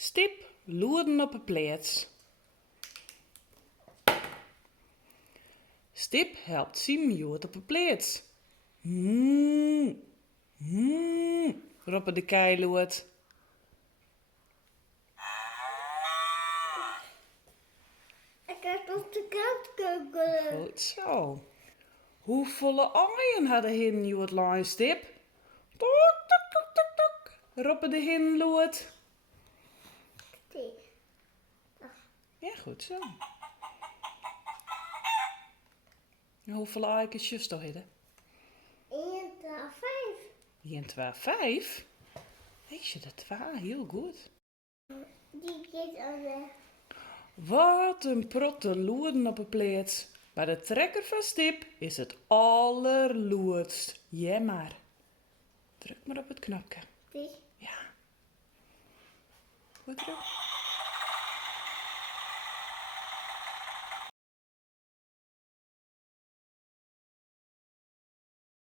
Stip loeren op een pleats. Stip helpt Siem joet op een pleats. Roepen de keiloert. Ik heb op de kant kijken. Goed zo. Hoeveel aaien hadden hin joet lijn Stip? Tok, tok, tok, tok, tok. Roepen de hinloert. Ja, goed zo. En hoeveel aaikens just al hadden? 1, 2, 5. 1, 2, 5. Wees je de 2, heel goed. Die gaat aan de... Wat een protte loeren op een pleats. Bij de trekker van Stip is het allerloertst. Ja maar. Druk maar op het knopje. Die. Ja. Goed druk.